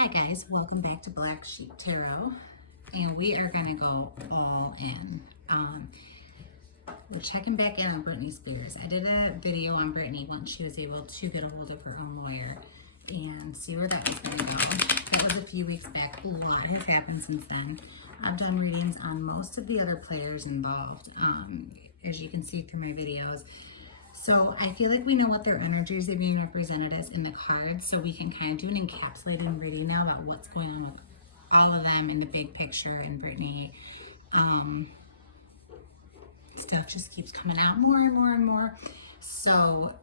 Hi guys, welcome back to Black Sheep Tarot, and we are going to go all in. We're checking back in on Britney Spears. I did a video on Britney once she was able to get a hold of her own lawyer and see where that was going to go. That was a few weeks back. A lot has happened since then. I've done readings on most of the other players involved, as you can see through my videos. So I feel like we know what their energies are being represented as in the cards, so we can kind of do an encapsulating reading now about what's going on with all of them in the big picture and Britney. Stuff just keeps coming out more and more and more. So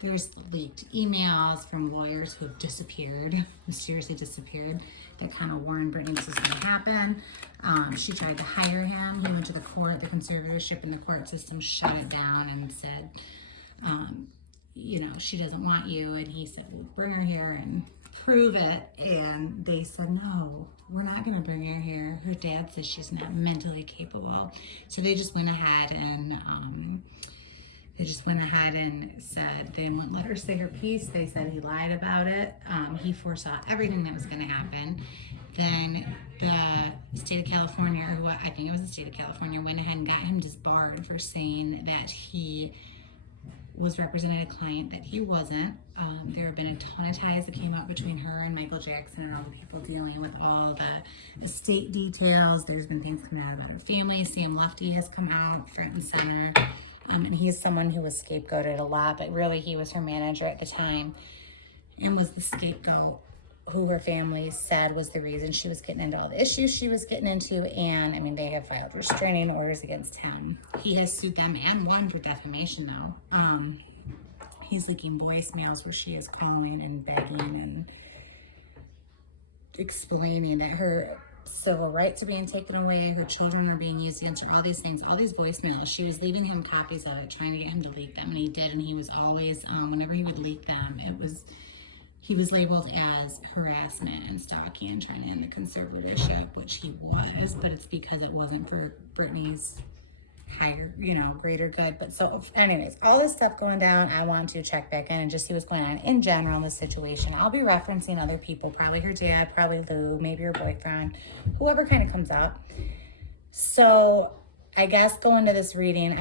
there's leaked emails from lawyers who have disappeared, mysteriously disappeared, that kind of warned Britney this was going to happen. She tried to hire him. He went to the court. The conservatorship in the court system shut it down and said, you know, she doesn't want you. And he said, well, bring her here and prove it. And they said, no, we're not going to bring her here. Her dad says she's not mentally capable. So they just went ahead and said they wouldn't let her say her piece. They said he lied about it. He foresaw everything that was going to happen. Then the state of California, or what I think it was the state of California, went ahead and got him disbarred for saying that he was representing a client that he wasn't. There have been a ton of ties that came out between her and Michael Jackson and all the people dealing with all the estate details. There's been things coming out about her family. Sam Lefty has come out front and center. And he's someone who was scapegoated a lot, but really he was her manager at the time and was the scapegoat who her family said was the reason she was getting into all the issues she was getting into. And I mean, they have filed restraining orders against him. He has sued them and won for defamation though. He's leaking voicemails where she is calling and begging and explaining that her civil rights are being taken away, her children are being used against her, all these things, all these voicemails. She was leaving him copies of it, trying to get him to leak them, and he did. And he was always, whenever he would leak them, he was labeled as harassment and stalking and trying to end the conservatorship, which he was, but it's because it wasn't for Britney's higher, greater good. But so anyways, all this stuff going down, I want to check back in and just see what's going on in general in this situation. I'll be referencing other people, probably her dad, probably Lou, maybe her boyfriend, whoever kind of comes out. So I guess I'm going to this reading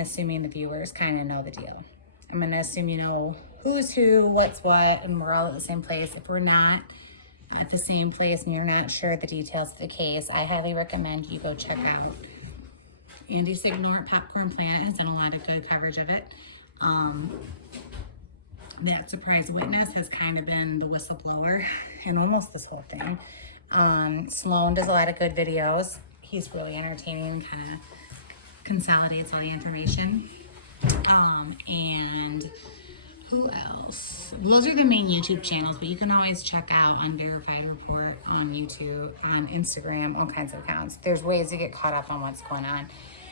assuming the viewers kind of know the deal. I'm going to assume you know who's who, what's what, and we're all at the same place. If we're not at the same place and you're not sure the details of the case, I highly recommend you go check out Andy Signor. Popcorn Planet has done a lot of good coverage of it. That surprise witness has kind of been the whistleblower in almost this whole thing. Sloan does a lot of good videos. He's really entertaining and kind of consolidates all the information. And who else? Those are the main YouTube channels, but you can always check out Unverified Report on YouTube, on Instagram, all kinds of accounts. There's ways to get caught up on what's going on.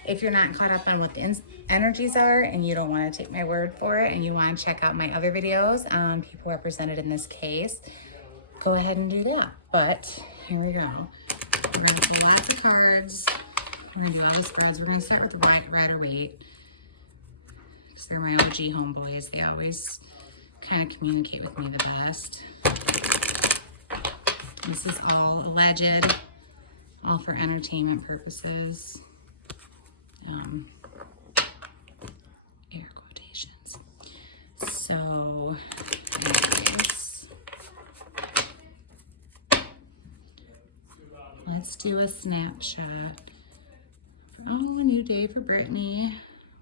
If you're not caught up on what the energies are and you don't want to take my word for it and you want to check out my other videos on people represented in this case, go ahead and do that. But here we go. We're going to pull lots of cards. We're going to do all the spreads. We're going to start with the Rider-Waite, because they're my OG homeboys. They always kind of communicate with me the best. This is all alleged, all for entertainment purposes. Air quotations. So, anyways, let's do a snapshot. Oh, a new day for Britney.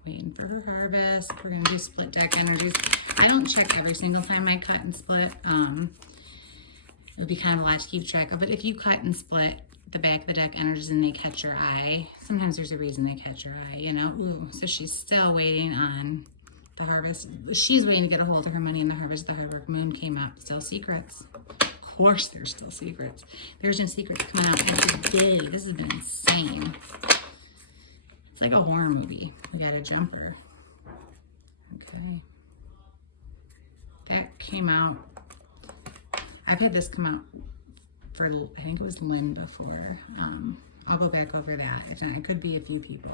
Waiting for her harvest. We're going to do split deck energies. I don't check every single time I cut and split. It would be kind of a lot to keep track of. But if you cut and split the back of the deck energies and they catch your eye, sometimes there's a reason they catch your eye, Ooh, so she's still waiting on the harvest. She's waiting to get a hold of her money in the harvest. The hard work moon came up. Still secrets. Of course there's still secrets. There's no secrets coming out every day. This has been insane. It's like a horror movie. We got a jumper. Okay. That came out. I've had this come out for, I think it was Lynn before. I'll go back over that. If not, it could be a few people.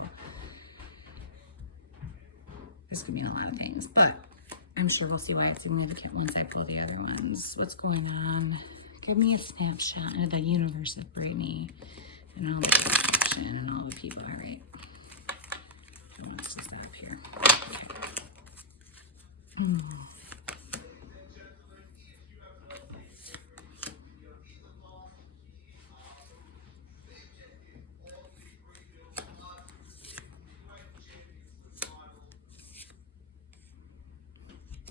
This could mean a lot of things. But I'm sure we'll see why it's significant once I pull the other ones. What's going on? Give me a snapshot into the universe of Britney and all the action and all the people. All right. I want us to stop here. Okay.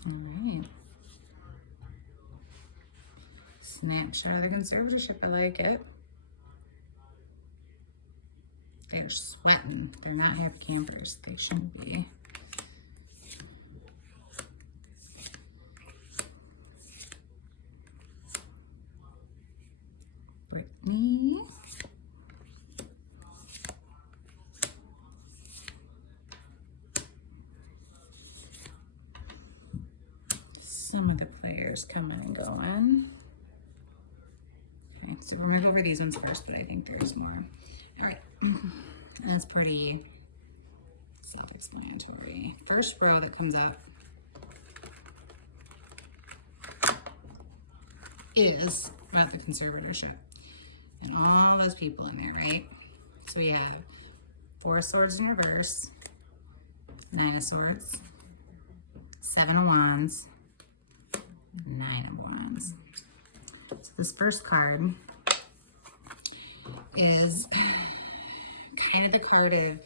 All right. Snapshot of the conservatorship. I like it. They're sweating. They're not happy campers. They shouldn't be. Britney. Some of the players coming and going. Okay, so we're gonna go over these ones first, but I think there's more. All right, that's pretty self-explanatory. First row that comes up is about the conservatorship and all those people in there, right? So we have 4 of Swords in reverse, 9 of Swords, 7 of Wands, 9 of Wands. So this first card is kind of the card of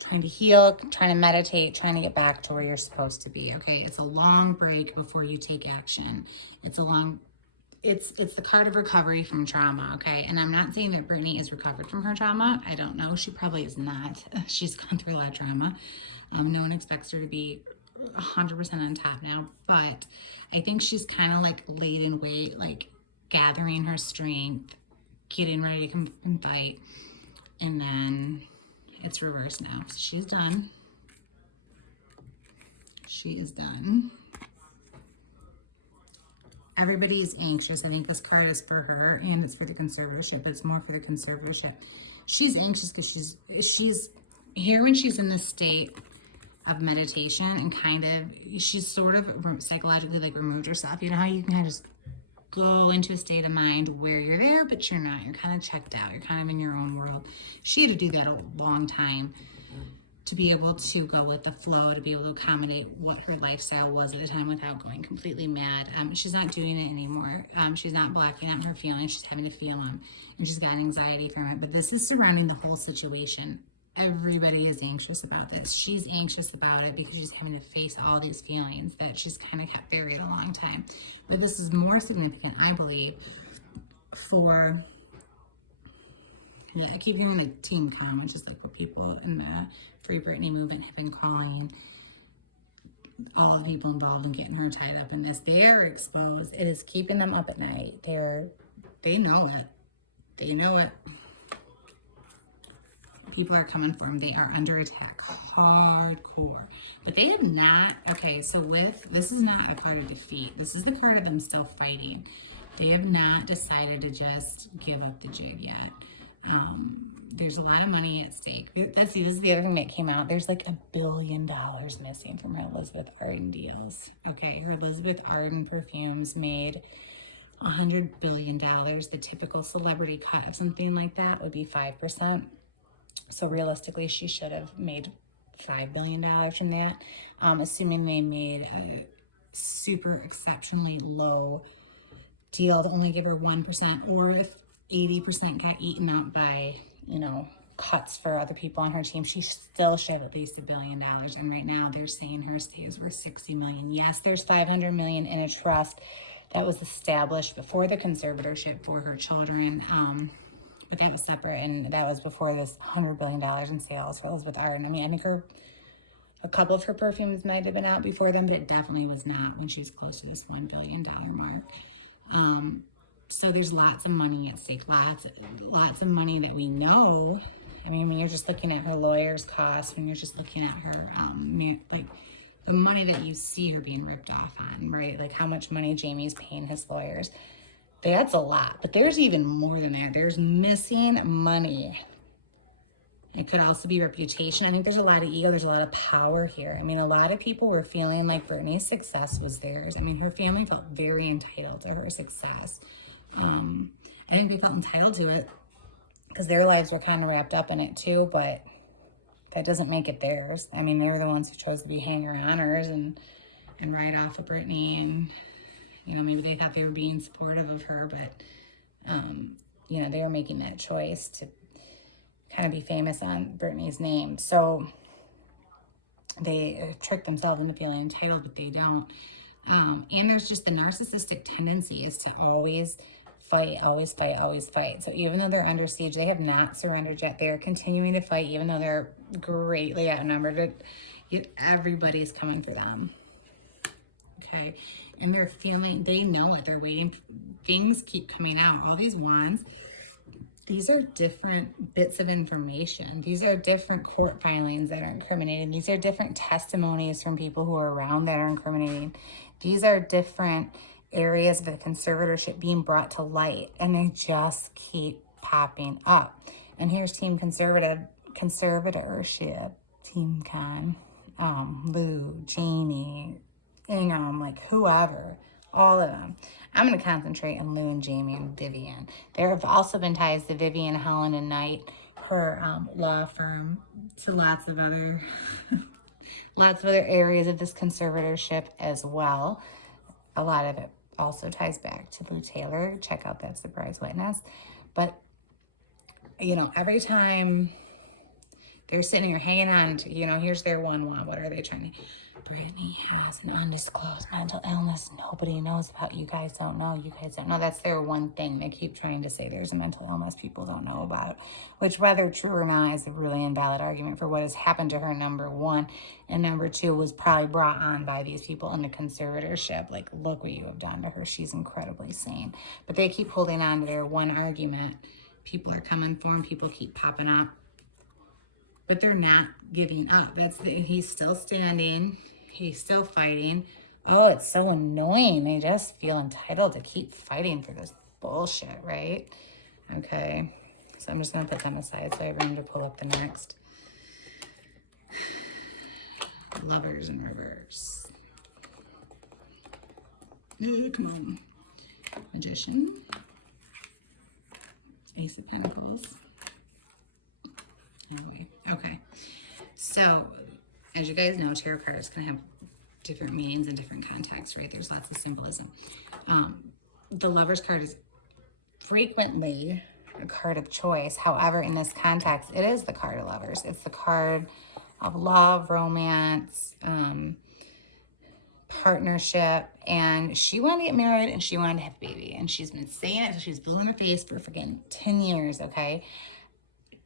trying to heal, trying to meditate, trying to get back to where you're supposed to be, okay? It's a long break before you take action. It's the card of recovery from trauma, okay? And I'm not saying that Britney is recovered from her trauma. I don't know. She probably is not. She's gone through a lot of trauma. No one expects her to be 100% on top now, but I think she's kind of like laid in wait, like gathering her strength, getting ready to come and fight, and then it's reversed now. So she's done. She is done. Everybody is anxious. I think this card is for her, and it's for the conservatorship, but it's more for the conservatorship. She's anxious because she's here when she's in this state of meditation and kind of, she's sort of psychologically like removed herself. You know how you can kind of just go into a state of mind where you're there, but you're not. You're kind of checked out. You're kind of in your own world. She had to do that a long time to be able to go with the flow, to be able to accommodate what her lifestyle was at the time without going completely mad. She's not doing it anymore. She's not blocking out her feelings. She's having to feel them, and she's got anxiety from it. But this is surrounding the whole situation. Everybody is anxious about this. She's anxious about it because she's having to face all these feelings that she's kind of kept buried a long time. But this is more significant, I believe, for, yeah, I keep hearing the team come, which is like what people in the Free Britney movement have been calling all the people involved in getting her tied up in this. They're exposed. It is keeping them up at night. They know it. They know it. People are coming for them. They are under attack hardcore. But they have not, okay, so this is not a card of defeat. This is the card of them still fighting. They have not decided to just give up the jig yet. There's a lot of money at stake. This is the other thing that came out. There's like $1 billion missing from her Elizabeth Arden deals. Okay, her Elizabeth Arden perfumes made $100 billion. The typical celebrity cut of something like that would be 5%. So realistically, she should have made $5 billion from that, assuming they made a super exceptionally low deal to only give her 1%, or if 80% got eaten up by, you know, cuts for other people on her team, she still should have at least $1 billion. And right now they're saying her estate is worth $60 million. Yes, there's $500 million in a trust that was established before the conservatorship for her children. But that was separate, and that was before this $100 billion in sales for Elizabeth Arden. I mean, I think a couple of her perfumes might have been out before then, but it definitely was not when she was close to this $1 billion mark. So there's lots of money at stake, lots of money that we know. I mean, when you're just looking at her lawyer's costs, when you're just looking at her, like the money that you see her being ripped off on, right? Like how much money Jamie's paying his lawyers. That's a lot, but there's even more than that. There's missing money It could also be reputation. I think there's a lot of ego. There's a lot of power here. I mean, a lot of people were feeling like Britney's success was theirs. I mean, her family felt very entitled to her success. I think they felt entitled to it because their lives were kind of wrapped up in it too, but that doesn't make it theirs. I mean, they were the ones who chose to be hanger-oners and ride off of Britney, and, you know, maybe they thought they were being supportive of her, but, you know, they were making that choice to kind of be famous on Britney's name. So they trick themselves into feeling entitled, but they don't. And there's just the narcissistic tendency is to always fight, always fight, always fight. So even though they're under siege, they have not surrendered yet. They are continuing to fight, even though they're greatly outnumbered. Yet everybody's coming for them. Okay. And they're feeling, they know it. They're waiting. Things keep coming out. All these wands, these are different bits of information. These are different court filings that are incriminating. These are different testimonies from people who are around that are incriminating. These are different areas of the conservatorship being brought to light, and they just keep popping up. And here's Team Conservatorship, Team Con, Lou, Jamie, Ingham, like whoever, all of them. I'm going to concentrate on Lou and Jamie and Vivian. There have also been ties to Vivian, Holland, and Knight, her law firm, to lots of other areas of this conservatorship as well. A lot of it also ties back to Lou Taylor. Check out that surprise witness. But, you know, every time they're sitting here hanging on to, you know, here's their one. What are they trying to... Britney has an undisclosed mental illness nobody knows about. You guys don't know. You guys don't know. That's their one thing. They keep trying to say there's a mental illness people don't know about, which, whether true or not, is a really invalid argument for what has happened to her, number one. And number two, was probably brought on by these people in the conservatorship. Like, look what you have done to her. She's incredibly sane. But they keep holding on to their one argument. People are coming for them. People keep popping up. But they're not giving up. He's still standing. He's still fighting. Oh, it's so annoying. They just feel entitled to keep fighting for this bullshit, right? Okay. So I'm just going to put them aside so I have room to pull up the next. Lovers in reverse. Oh, come on. Magician. Ace of Pentacles. Anyway, okay. So, as you guys know, tarot cards can have different meanings and different contexts, right? There's lots of symbolism. The Lover's card is frequently a card of choice. However, in this context, it is the card of Lovers. It's the card of love, romance, partnership. And she wanted to get married and she wanted to have a baby. And she's been saying it, so she's blue in the face for freaking 10 years, okay?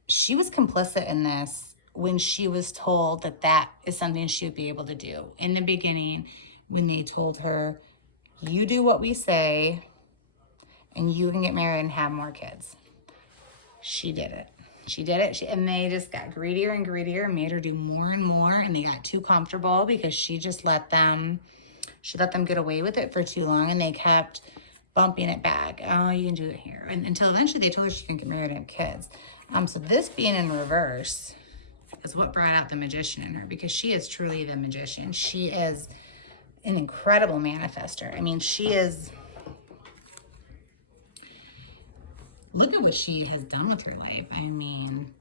She was complicit in this when she was told that that is something she would be able to do. In the beginning, when they told her, you do what we say, and you can get married and have more kids. She did it. She did it. And they just got greedier and greedier and made her do more and more. And they got too comfortable because she just let them get away with it for too long. And they kept bumping it back. Oh, you can do it here. And until eventually they told her she couldn't get married and have kids. So this being in reverse is what brought out the magician in her, because she is truly the magician. She is an incredible manifester. I mean, she is... Look at what she has done with her life. I mean,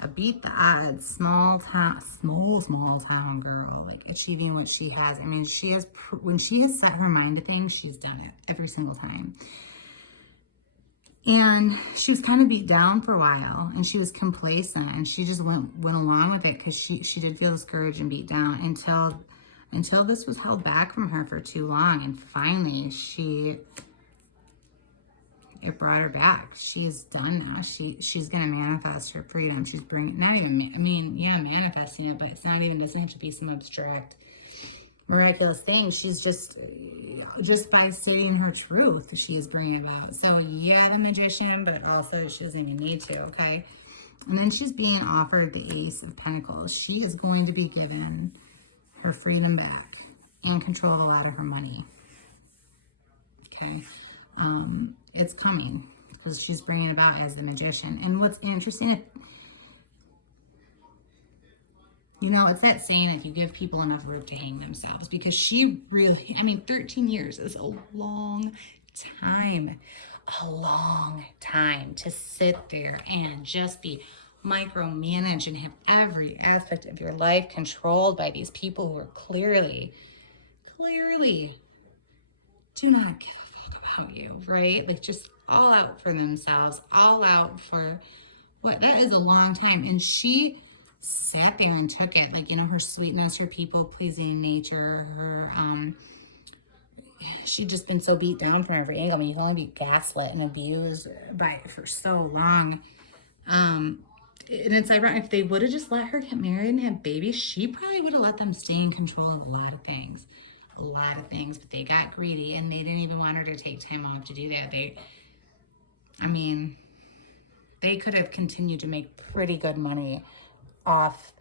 a beat the odds, small town girl, like achieving what she has. I mean, she has, when she has set her mind to things, she's done it every single time. And she was kind of beat down for a while, and she was complacent, and she just went along with it because she did feel discouraged and beat down until this was held back from her for too long, and finally it brought her back. She is done now. She's gonna manifest her freedom. She's bringing, not even, I mean, yeah, manifesting it, but it's not even, doesn't have to be some abstract miraculous thing. She's just by stating her truth, she is bringing about. So yeah, the magician, but also she doesn't even need to, okay? And then she's being offered the Ace of Pentacles. She is going to be given her freedom back and control of a lot of her money, okay? It's coming because she's bringing about as the magician. And what's interesting, You know, it's that saying, if you give people enough rope to hang themselves, because she really, I mean, 13 years is a long time. A long time to sit there and just be micromanaged and have every aspect of your life controlled by these people who are clearly do not give a fuck about you, right? Like, just all out for themselves, all out for what, that is a long time. And she sat there and took it, like, you know, her sweetness, her people-pleasing nature, her, she'd just been so beat down from every angle. I mean, you can only be gaslit and abused by for so long. And it's ironic, if they would have just let her get married and have babies, she probably would have let them stay in control of a lot of things. But they got greedy, and they didn't even want her to take time off to do that. I mean, they could have continued to make pretty good money off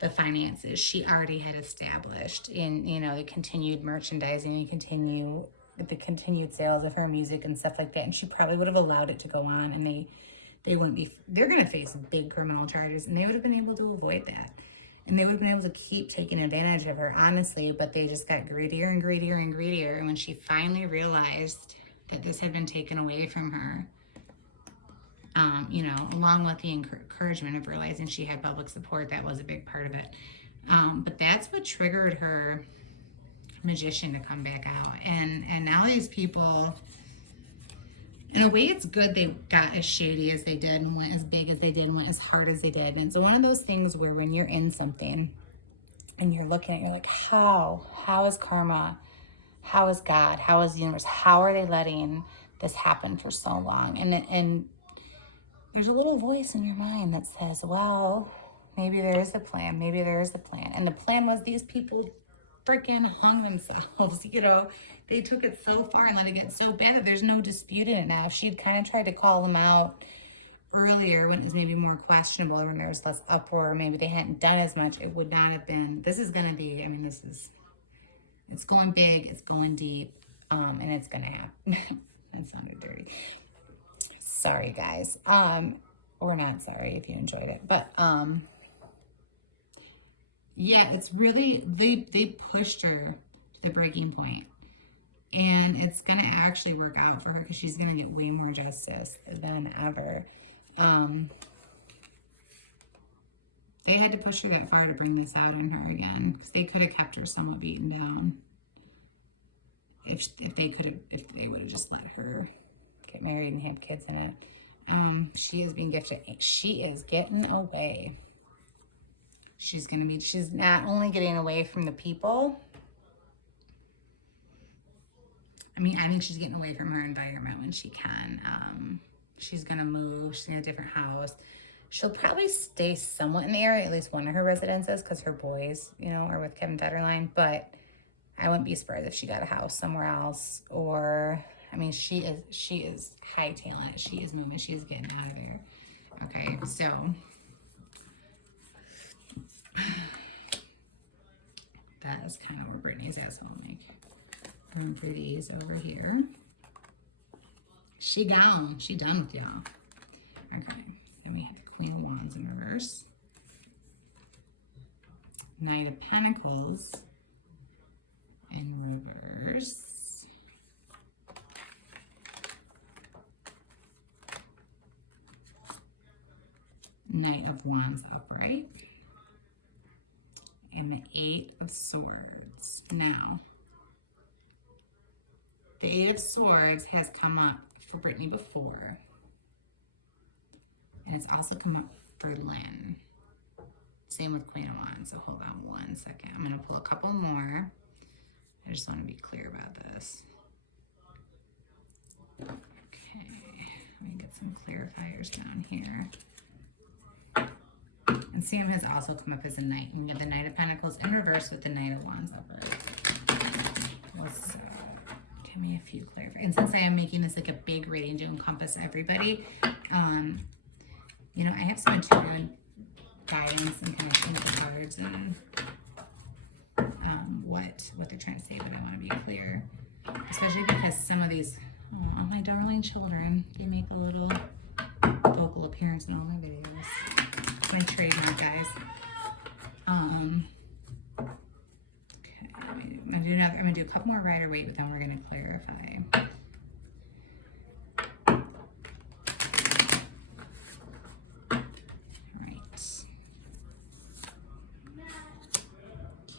the finances she already had established in, you know, the continued merchandising and the continued sales of her music and stuff like that. And she probably would have allowed it to go on, and they're going to face big criminal charges, and they would have been able to avoid that. And they would have been able to keep taking advantage of her, honestly, but they just got greedier and greedier and greedier. And when she finally realized that this had been taken away from her, you know, along with the encouragement of realizing she had public support, that was a big part of it. But that's what triggered her magician to come back out. And now these people, in a way, it's good they got as shady as they did and went as big as they did and went as hard as they did. And it's one of those things where when you're in something and you're looking at it, you're like, how is karma? How is God? How is the universe? How are they letting this happen for so long? And there's a little voice in your mind that says, well, maybe there is a plan. Maybe there is a plan. And the plan was these people freaking hung themselves, you know. They took it so far and let it get so bad that there's no disputing it now. If she'd kind of tried to call them out earlier when it was maybe more questionable, when there was less uproar, maybe they hadn't done as much, it would not have been, this is going to be, I mean, it's going big, it's going deep, and it's going to happen. That sounded dirty. Sorry, guys. Or not sorry if you enjoyed it, but, yeah, it's really, they pushed her to the breaking point. And it's going to actually work out for her because she's going to get way more justice than ever. They had to push her that far to bring this out on her again, because they could have kept her somewhat beaten down if they would have just let her get married and have kids in it. She is being gifted. She is getting away. She's not only getting away from the people. I mean, I think she's getting away from her environment when she can. She's going to move. She's in a different house. She'll probably stay somewhat in the area, at least one of her residences, because her boys, you know, are with Kevin Federline. But I wouldn't be surprised if she got a house somewhere else. Or, I mean, she is high talent. She is moving. She is getting out of there. Okay, so that is kind of where Britney's at. So I'll make room for these over here. She gone. She done with y'all. Okay. Then we have the Queen of Wands in reverse. Knight of Pentacles in reverse. Knight of Wands upright. And the Eight of Swords. Now, the Eight of Swords has come up for Britney before. And it's also come up for Lynn. Same with Queen of Wands. So hold on one second. I'm going to pull a couple more. I just want to be clear about this. Okay. Let me get some clarifiers down here. And Sam has also come up as a knight. And we have the Knight of Pentacles in reverse with the Knight of Wands upright. So, give me a few clarifiers. And since I am making this like a big reading to encompass everybody, you know, I have some intuitive guidance and kind of think the cards and what they're trying to say, but I want to be clear, especially because some of these, oh, my darling children, they make a little vocal appearance in all my videos. My trademark, guys. Okay, I'm gonna do a couple more Rider Waite, but then we're gonna clarify.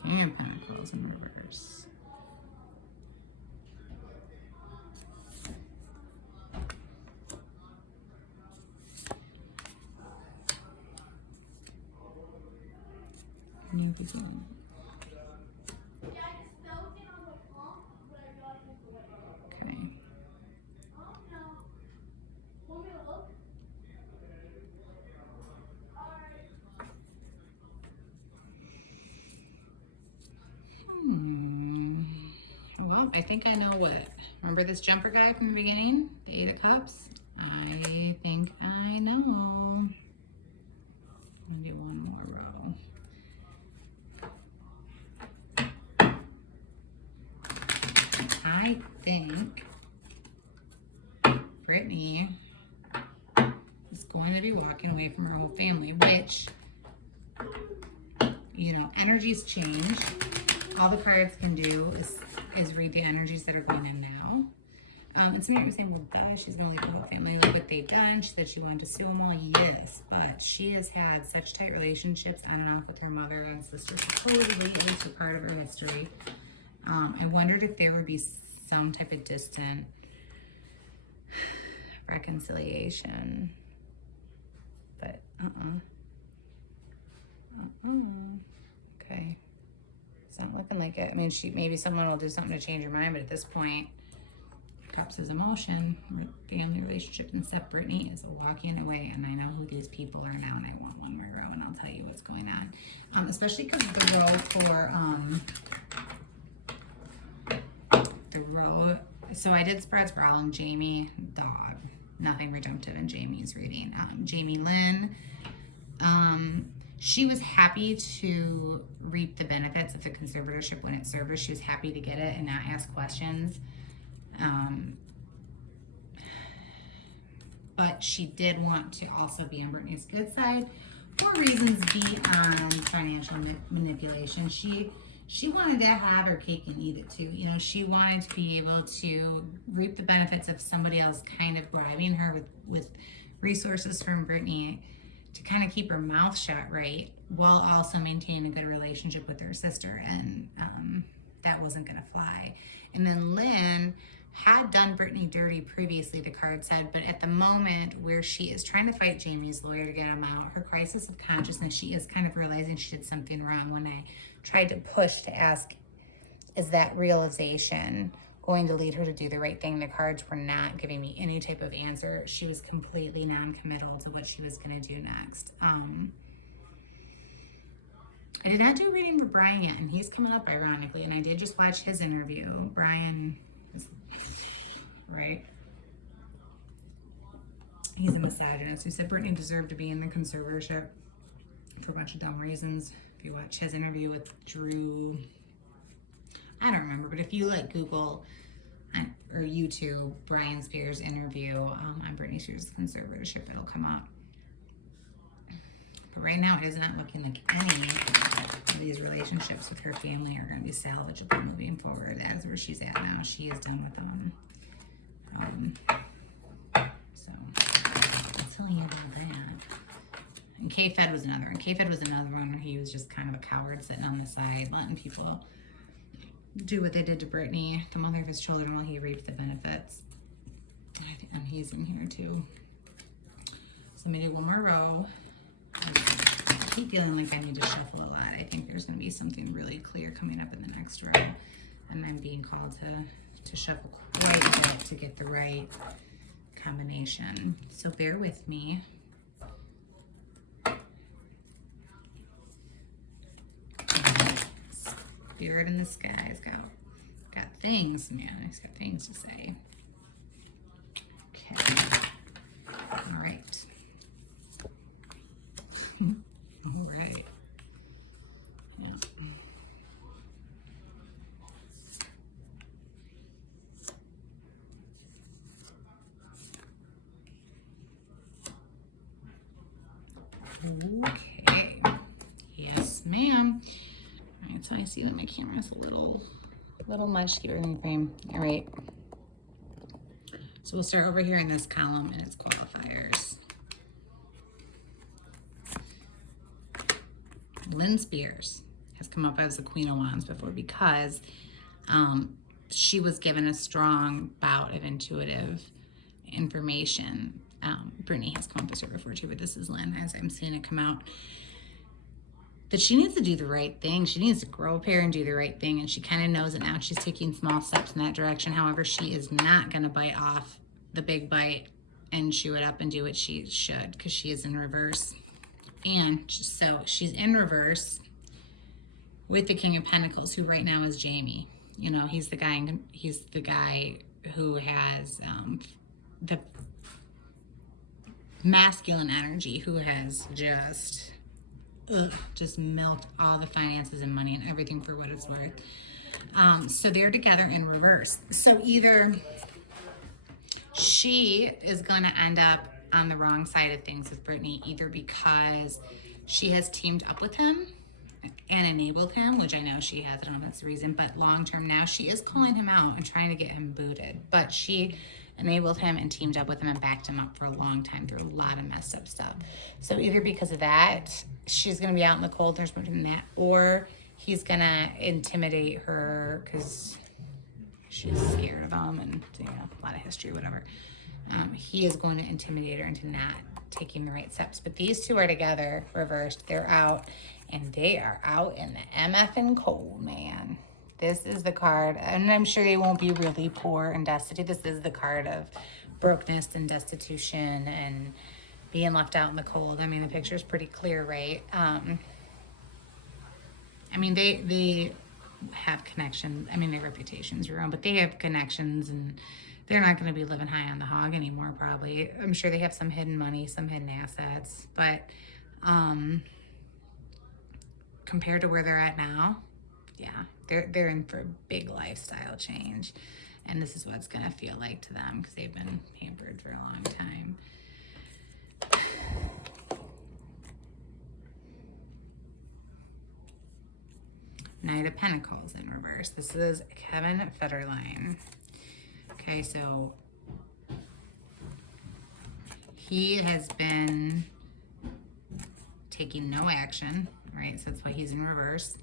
King of Pentacles in reverse. New beginning. Okay. Well, I think I know what. Remember this jumper guy from the beginning? The 8 of Cups? I think I know. I'm gonna do one more row. I think Britney is going to be walking away from her whole family, which, you know, energies change. All the cards can do is read the energies that are going in now. And some of you are saying, well, gosh, she's going to leave the whole family. Look what they've done. She said she wanted to sue them all. Yes, but she has had such tight relationships on and off with her mother and sister, supposedly, at least a part of her history. I wondered if there would be some type of distant reconciliation. But, okay. It's not looking like it. I mean, maybe someone will do something to change her mind, but at this point, Cups is emotion, family relationship and stuff. Britney is walking away, and I know who these people are now, and I want one more row, and I'll tell you what's going on. Especially because the row for the row. So I did spreads for Al and Jamie, dog. Nothing redemptive in Jamie's reading. Jamie Lynn. She was happy to reap the benefits of the conservatorship when it served her. She was happy to get it and not ask questions. But she did want to also be on Britney's good side for reasons beyond financial manipulation. She wanted to have her cake and eat it too. You know, she wanted to be able to reap the benefits of somebody else kind of bribing her with resources from Britney to kind of keep her mouth shut, right, while also maintaining a good relationship with her sister. And that wasn't going to fly. And then Lynn had done Britney dirty previously, the card said, but at the moment where she is trying to fight Jamie's lawyer to get him out, her crisis of consciousness, she is kind of realizing she did something wrong. When I tried to push to ask, is that realization going to lead her to do the right thing? The cards were not giving me any type of answer. She was completely non-committal to what she was going to do next. I did not do a reading for Brian yet, and he's coming up ironically, and I did just watch his interview. Brian is, right? He's a misogynist. He said Britney deserved to be in the conservatorship for a bunch of dumb reasons. If you watch his interview with Drew, I don't remember, but if you like Google or YouTube Brian Spears interview on Britney Spears' conservatorship, it'll come up. But right now, it is not looking like any of these relationships with her family are going to be salvageable moving forward. As where she's at now, she is done with them. So I'll tell you about that. And K-Fed was another one. K-Fed was another one where he was just kind of a coward sitting on the side, letting people do what they did to Britney, the mother of his children, while he reaped the benefits. And he's in here too. So I'm going to do one more row. I keep feeling like I need to shuffle a lot. I think there's going to be something really clear coming up in the next row. And I'm being called to shuffle quite a bit to get the right combination. So bear with me. Spirit in the skies got things, man. He's got things to say. Okay. All right. All right. Yeah. Okay. Yes, ma'am. so I see that my camera is a little much to get rid of the frame. All right. So we'll start over here in this column and its qualifiers. Lynn Spears has come up as the Queen of Wands before because she was given a strong bout of intuitive information. Britney has come up as her before too, but this is Lynn as I'm seeing it come out. That she needs to do the right thing. She needs to grow up here and do the right thing. And she kind of knows it now. She's taking small steps in that direction. However, she is not going to bite off the big bite and chew it up and do what she should because she is in reverse. And so she's in reverse with the King of Pentacles, who right now is Jamie. You know, he's the guy who has the masculine energy, who has just milked all the finances and money and everything for what it's worth. So they're together in reverse. So either she is going to end up on the wrong side of things with Britney, either because she has teamed up with him and enabled him, which I know she has, I don't know if that's the reason, but long term now she is calling him out and trying to get him booted. But she enabled him and teamed up with him and backed him up for a long time through a lot of messed up stuff. So either because of that, she's going to be out in the cold, there's more than that, or he's going to intimidate her because she's scared of him and, you know, a lot of history, whatever. He is going to intimidate her into not taking the right steps. But these two are together, reversed. They're out, and they are out in the MF and cold, man. This is the card, and I'm sure they won't be really poor and destitute. This is the card of brokenness and destitution and being left out in the cold. I mean, the picture's pretty clear, right? I mean, they have connections. I mean, their reputation's ruined, but they have connections, and they're not going to be living high on the hog anymore, probably. I'm sure they have some hidden money, some hidden assets, but compared to where they're at now, yeah, they're in for a big lifestyle change, and this is what it's going to feel like to them because they've been pampered for a long time. Knight of Pentacles in reverse. This is Kevin Federline. Okay, so he has been taking no action, right? So that's why he's in reverse.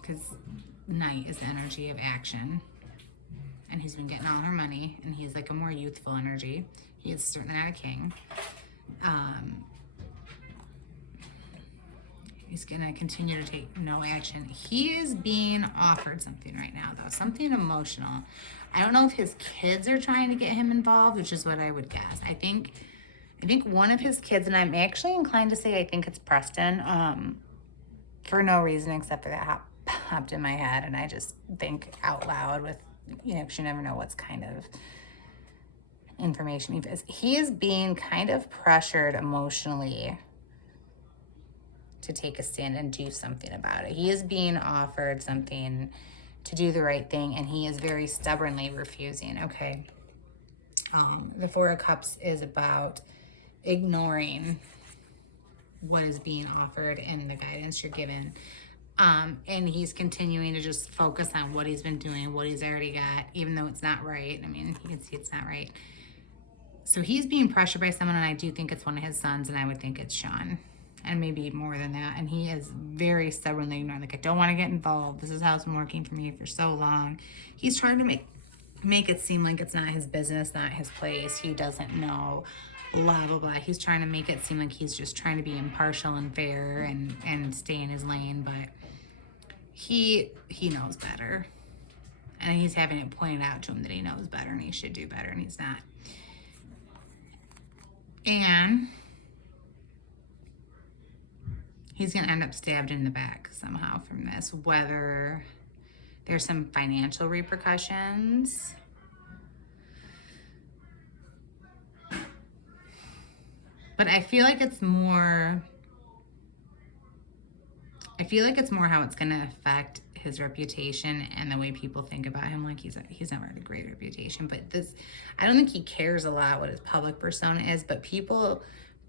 Because Knight is the energy of action. And he's been getting all her money, and he's like a more youthful energy. He is certainly not a king. He's going to continue to take no action. He is being offered something right now, though. Something emotional. I don't know if his kids are trying to get him involved, which is what I would guess. I think one of his kids, and I'm actually inclined to say I think it's Preston, for no reason except for that popped in my head, and I just think out loud with, you know, because you never know what's kind of information he is being kind of pressured emotionally to take a stand and do something about it. He is being offered something to do the right thing, and he is very stubbornly refusing. Okay. The Four of Cups is about ignoring what is being offered and the guidance you're given. And he's continuing to just focus on what he's been doing, what he's already got, even though it's not right. I mean, you can see it's not right. So he's being pressured by someone, and I do think it's one of his sons, and I would think it's Sean. And maybe more than that. And he is very stubbornly ignoring. Like, I don't want to get involved. This is how it's been working for me for so long. He's trying to make it seem like it's not his business, not his place. He doesn't know, blah, blah, blah. He's trying to make it seem like he's just trying to be impartial and fair and stay in his lane. But he knows better. And he's having it pointed out to him that he knows better and he should do better, and he's not. And he's going to end up stabbed in the back somehow from this, whether there's some financial repercussions. But I feel like it's more how it's going to affect his reputation and the way people think about him. Like, he's never had a great reputation, but I don't think he cares a lot what his public persona is, but people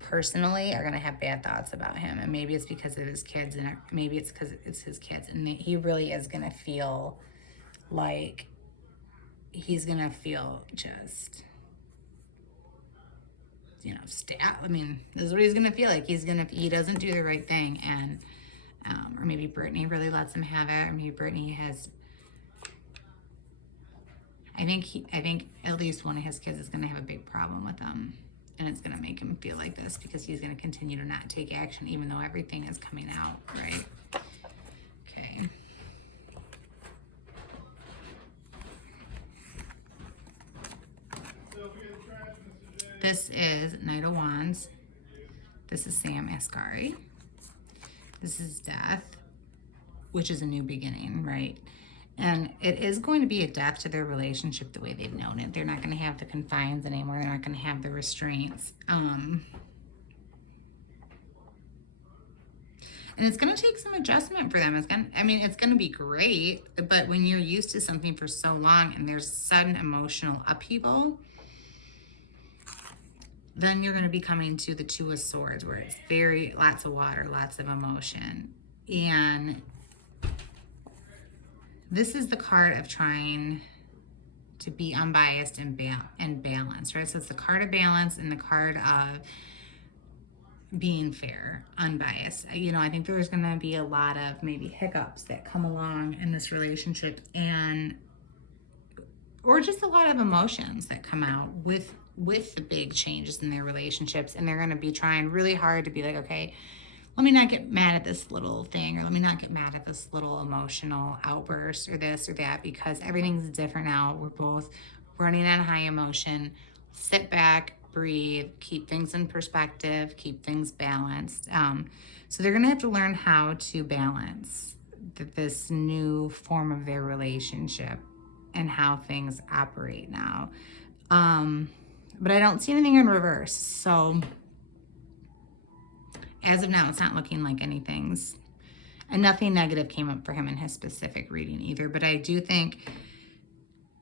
personally are going to have bad thoughts about him. And maybe it's because of his kids, and maybe it's because it's his kids. And he really is going to feel like he's going to feel just, you know, I mean, this is what he's going to feel like. He doesn't do the right thing. And, or maybe Britney really lets him have it. Or maybe Britney has, I think at least one of his kids is going to have a big problem with him. And it's going to make him feel like this because he's going to continue to not take action even though everything is coming out, right? Okay. This is Knight of Wands. This is Sam Asghari. This is Death, which is a new beginning, right? And it is going to be a death to their relationship the way they've known it. They're not going to have the confines anymore. They're not going to have the restraints. And it's going to take some adjustment for them. It's going to be great, but when you're used to something for so long and there's sudden emotional upheaval, then you're going to be coming to the Two of Swords, where it's lots of water, lots of emotion. And this is the card of trying to be unbiased and balanced, right? So it's the card of balance and the card of being fair, unbiased. You know, I think there's going to be a lot of maybe hiccups that come along in this relationship, or just a lot of emotions that come out with the big changes in their relationships. And they're going to be trying really hard to be like, okay, let me not get mad at this little thing, or let me not get mad at this little emotional outburst or this or that, because everything's different now. We're both running on high emotion. Sit back, breathe, keep things in perspective, keep things balanced. So they're going to have to learn how to balance this new form of their relationship and how things operate now. But I don't see anything in reverse. So as of now, it's not looking like anything's, and nothing negative came up for him in his specific reading either. But I do think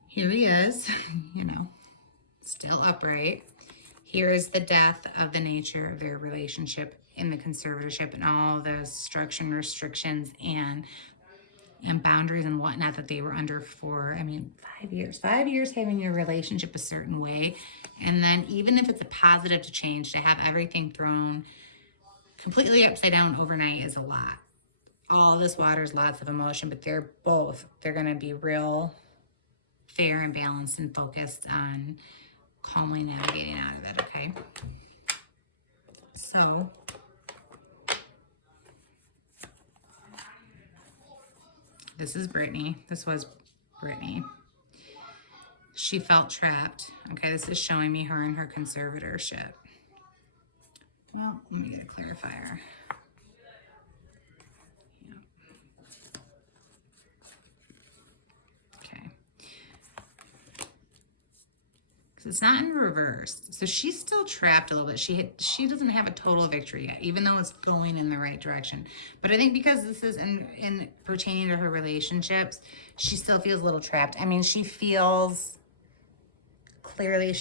here he is, you know, still upright. Here is the death of the nature of their relationship in the conservatorship and all those structure and restrictions and boundaries and whatnot that they were under for, 5 years having your relationship a certain way. And then even if it's a positive to change, to have everything thrown completely upside down overnight is a lot. All this water is lots of emotion, but they're going to be real fair and balanced and focused on calmly navigating out of it, okay? So this is Britney. This was Britney. She felt trapped. Okay, this is showing me her and her conservatorship. Well, let me get a clarifier. Yeah. Okay. Because it's not in reverse. So she's still trapped a little bit. She doesn't have a total victory yet, even though it's going in the right direction. But I think because this is in pertaining to her relationships, she still feels a little trapped. I mean, she feels clearly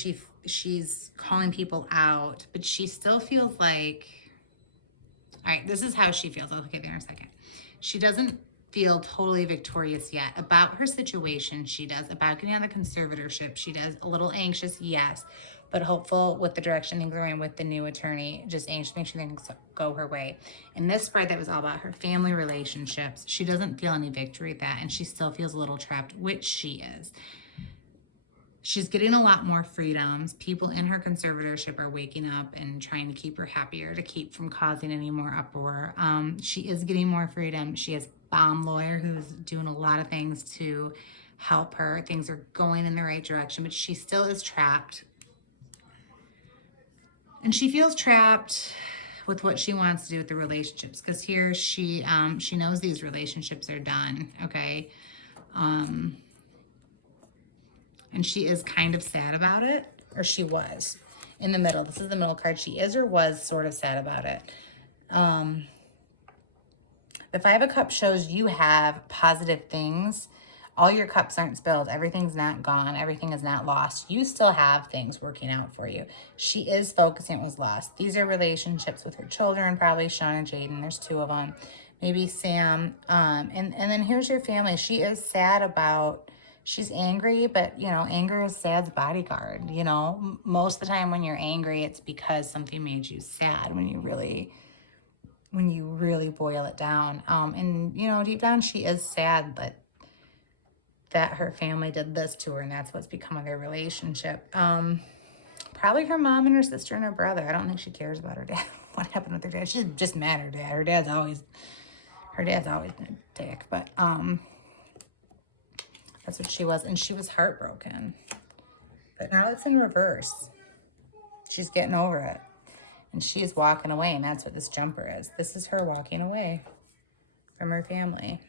she's calling people out, but she still feels like, all right, this is how she feels. I'll get there in a second. She doesn't feel totally victorious yet about her situation. She does about getting out of the conservatorship. She does a little anxious, yes, but hopeful with the direction things are going with the new attorney, just anxious, make sure things go her way. And this spread that was all about her family relationships, she doesn't feel any victory at that, and she still feels a little trapped, which she is. She's getting a lot more freedoms. People in her conservatorship are waking up and trying to keep her happier, to keep from causing any more uproar. She is getting more freedom. She has a bomb lawyer who's doing a lot of things to help her. Things are going in the right direction, but she still is trapped. And she feels trapped with what she wants to do with the relationships, because here she knows these relationships are done, okay? And she is kind of sad about it, or she was in the middle. This is the middle card. She is or was sort of sad about it. The Five of Cups shows you have positive things all your cups aren't spilled. Everything's not gone. Everything is not lost. You still have things working out for you. She is focusing what was lost. These are relationships with her children, probably Sean and Jaden. There's 2 of them. Maybe Sam. And then here's your family. She is sad about, she's angry, but, you know, anger is sad's bodyguard. You know, most of the time when you're angry, it's because something made you sad when you really boil it down. And, you know, deep down, she is sad that her family did this to her, and that's what's become of their relationship. Probably her mom and her sister and her brother. I don't think she cares about her dad. What happened with her dad? She's just mad at her dad. Her dad's always been a dick, but that's what she was, and she was heartbroken. But now it's in reverse. She's getting over it, and she is walking away, and that's what this jumper is. This is her walking away from her family.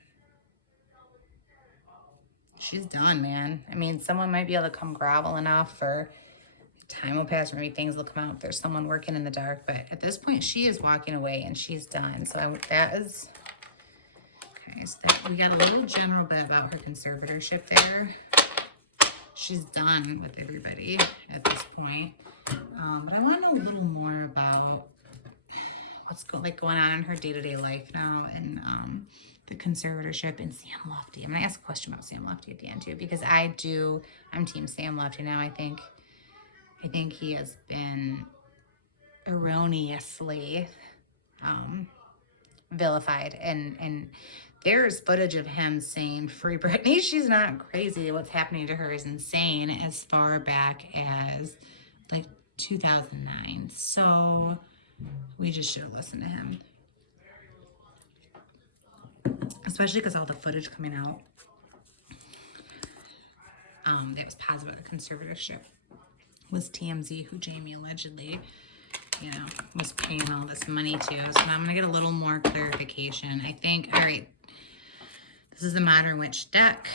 She's done, man. I mean, someone might be able to come grovel enough, for time will pass, maybe things will come out if there's someone working in the dark, but at this point, she is walking away, and she's done. So that is, okay, so we got a little general bit about her conservatorship there. She's done with everybody at this point. But I want to know a little more about what's going on in her day-to-day life now, and the conservatorship and Sam Lofty. I'm going to ask a question about Sam Lofty at the end too, because I'm team Sam Lofty now. I think he has been erroneously vilified, and there's footage of him saying, "Free Britney, she's not crazy. What's happening to her is insane," as far back as like 2009. So we just should have listened to him. Especially because all the footage coming out that was positive about the conservatorship was TMZ, who Jamie allegedly, you know, was paying all this money to. So I'm going to get a little more clarification. I think, all right, this is the Modern Witch deck.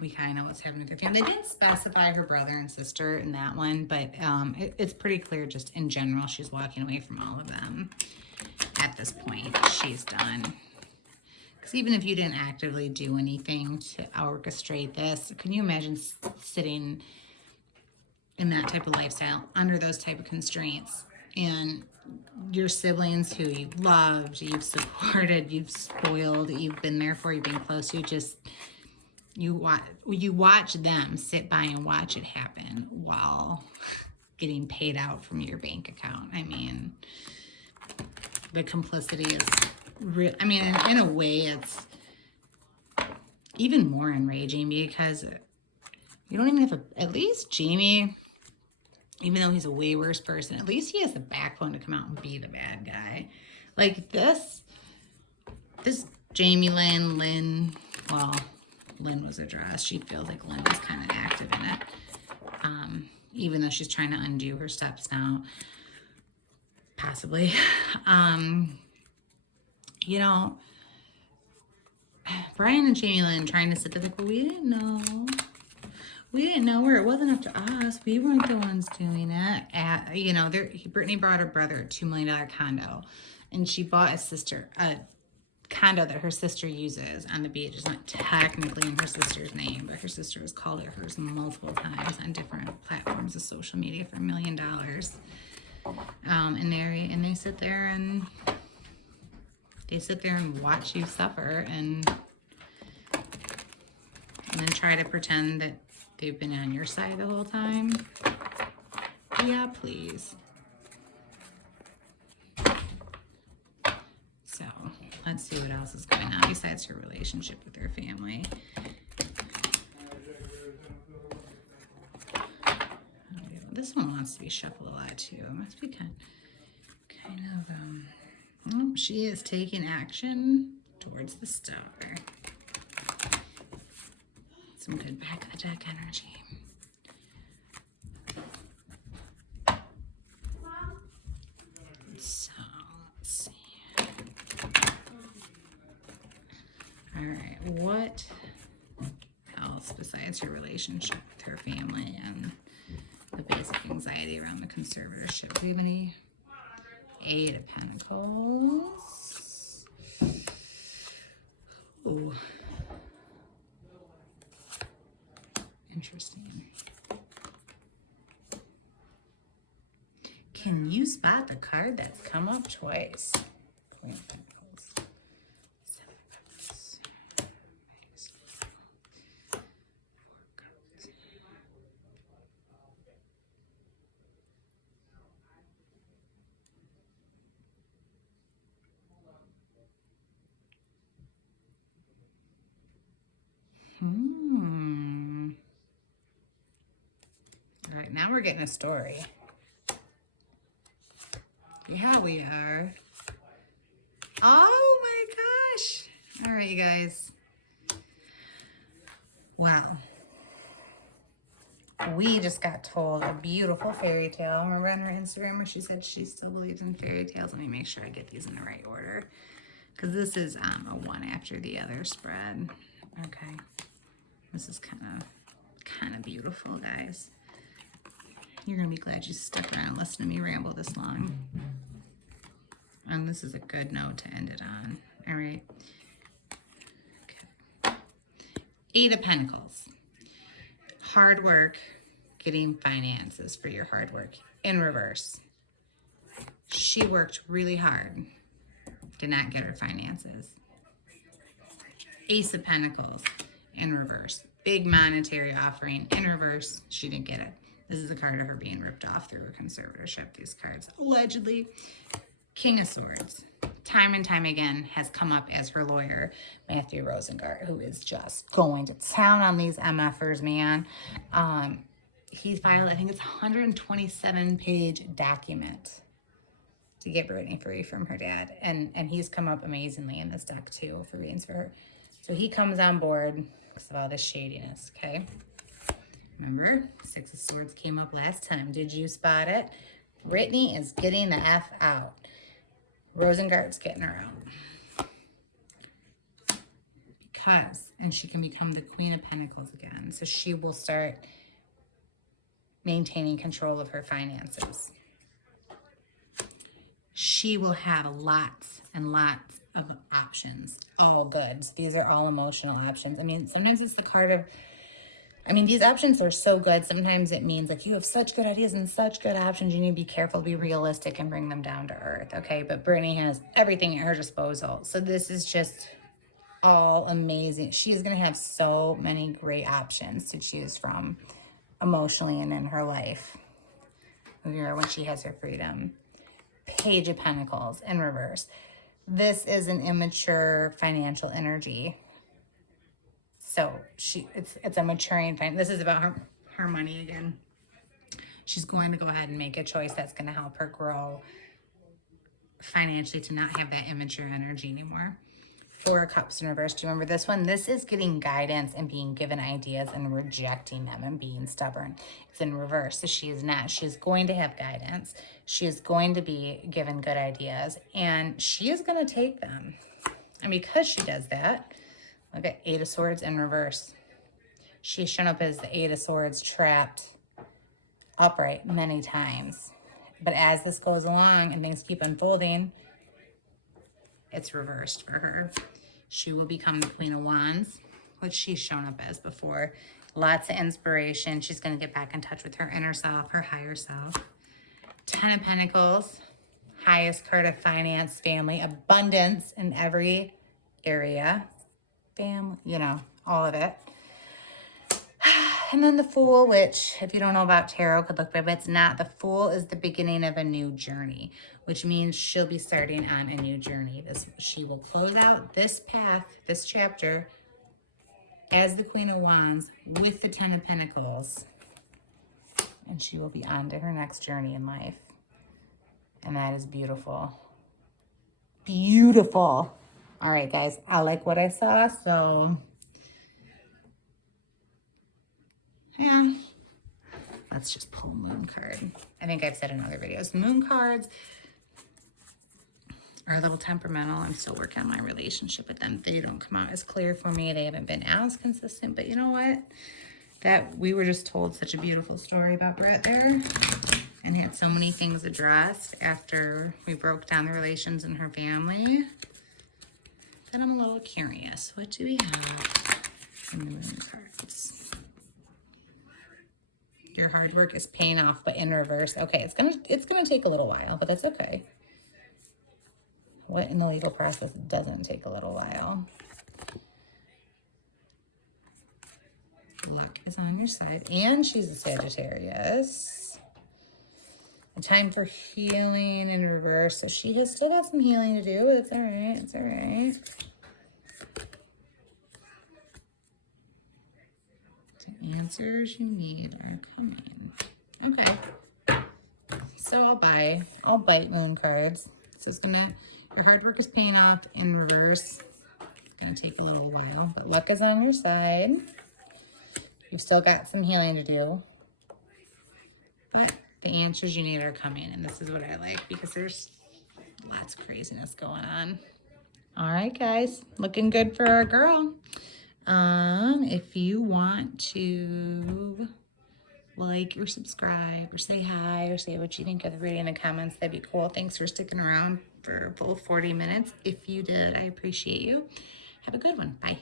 We kind of know what's happening with her family. They didn't specify her brother and sister in that one, but it's pretty clear just in general she's walking away from all of them. At this point, she's done. Because even if you didn't actively do anything to orchestrate this, can you imagine sitting in that type of lifestyle under those type of constraints, and your siblings who you've loved, you've supported, you've spoiled, you've been there for, you've been close to, just you watch them sit by and watch it happen while getting paid out from your bank account. I mean, the complicity is real. I mean, in a way, it's even more enraging because you don't even have at least Jamie, even though he's a way worse person, at least he has the backbone to come out and be the bad guy. Like this Jamie Lynn, well, Lynn was addressed. She feels like Lynn was kind of active in it. Even though she's trying to undo her steps now. Possibly. You know, Brian and Jamie Lynn trying to sit there like, well, we didn't know. We didn't know where it wasn't up to us. We weren't the ones doing it. You know, Britney brought her brother a $2 million condo, and she bought a condo that her sister uses on the beach. It's not technically in her sister's name, but her sister has called it hers multiple times on different platforms of social media for $1 million. And they sit there and watch you suffer and then try to pretend that they've been on your side the whole time. Yeah, please. So let's see what else is going on besides her relationship with her family. This one wants to be shuffled a lot too. It must be kind of oh, she is taking action towards the star. Some good back of the deck energy. So let's see. All right, what else besides her relationship with her family and the basic anxiety around the conservatorship? Do we have any? 8 of Pentacles. Ooh. Interesting. Can you spot the card that's come up twice? Queen of Pentacles. Seven of Pentacles. All right, now we're getting a story. Yeah, we are. Oh my gosh. All right, you guys. Wow. We just got told a beautiful fairy tale. Remember on her Instagram where she said she still believes in fairy tales? Let me make sure I get these in the right order. Because this is a one after the other spread. Okay. This is kind of beautiful, guys. You're going to be glad you stuck around listening to me ramble this long. And this is a good note to end it on. All right. Okay. Eight of Pentacles. Hard work, getting finances for your hard work. In reverse. She worked really hard. Did not get her finances. Ace of Pentacles. In reverse. Big monetary offering. In reverse. She didn't get it. This is a card of her being ripped off through a conservatorship. These cards. Allegedly. King of Swords. Time and time again has come up as her lawyer, Matthew Rosengart, who is just going to town on these MFers, man. He filed, I think it's a 127-page document to get Britney free from her dad. And he's come up amazingly in this deck, too, for readings for her. So he comes on board because of all this shadiness, okay? Remember, Six of Swords came up last time. Did you spot it? Britney is getting the F out. Rosengart's getting her out. And she can become the Queen of Pentacles again. So she will start maintaining control of her finances. She will have lots and lots of options. All good. These are all emotional options. I mean, sometimes it's the card of, these options are so good. Sometimes it means like you have such good ideas and such good options. You need to be careful, be realistic, and bring them down to earth, okay? But Britney has everything at her disposal. So this is just all amazing. She's going to have so many great options to choose from emotionally and in her life when she has her freedom. Page of Pentacles in reverse. This is an immature financial energy. So it's a maturing thing. This is about her money again. She's going to go ahead and make a choice that's going to help her grow financially to not have that immature energy anymore. Four of Cups in reverse. Do you remember this one? This is getting guidance and being given ideas and rejecting them and being stubborn. It's in reverse. So she is not. She's going to have guidance. She is going to be given good ideas and she is going to take them. And because she does that, look at Eight of Swords in reverse. She's shown up as the Eight of Swords trapped upright many times. But as this goes along and things keep unfolding, it's reversed for her. She will become the Queen of Wands, which she's shown up as before. Lots of inspiration. She's going to get back in touch with her inner self, her higher self. Ten of Pentacles, highest card of finance, family, abundance in every area. Family, all of it. And then the Fool, which if you don't know about tarot, could look but it's not. The Fool is the beginning of a new journey, which means she'll be starting on a new journey. She will close out this path, this chapter, as the Queen of Wands with the Ten of Pentacles. And she will be on to her next journey in life. And that is beautiful. Beautiful. All right, guys, I like what I saw, so yeah. Let's just pull a moon card. I think I've said in other videos, moon cards are a little temperamental. I'm still working on my relationship with them. They don't come out as clear for me. They haven't been as consistent, but you know what? That we were just told such a beautiful story about Brett there and had so many things addressed after we broke down the relations in her family. Then I'm a little curious. What do we have in the moon cards? Your hard work is paying off, but in reverse. Okay, it's gonna take a little while, but that's okay. What in the legal process doesn't take a little while? Luck is on your side, and she's a Sagittarius. A time for healing in reverse. So she has still got some healing to do, but it's all right. It's all right. The answers you need are coming. Okay. So I'll bite moon cards. So it's your hard work is paying off in reverse. It's gonna take a little while, but luck is on your side. You've still got some healing to do. But the answers you need are coming, and this is what I like because there's lots of craziness going on. All right, guys, looking good for our girl. If you want to like or subscribe or say hi or say what you think of the reading in the comments, that'd be cool. Thanks for sticking around for a full 40 minutes. If you did, I appreciate you. Have a good one. Bye.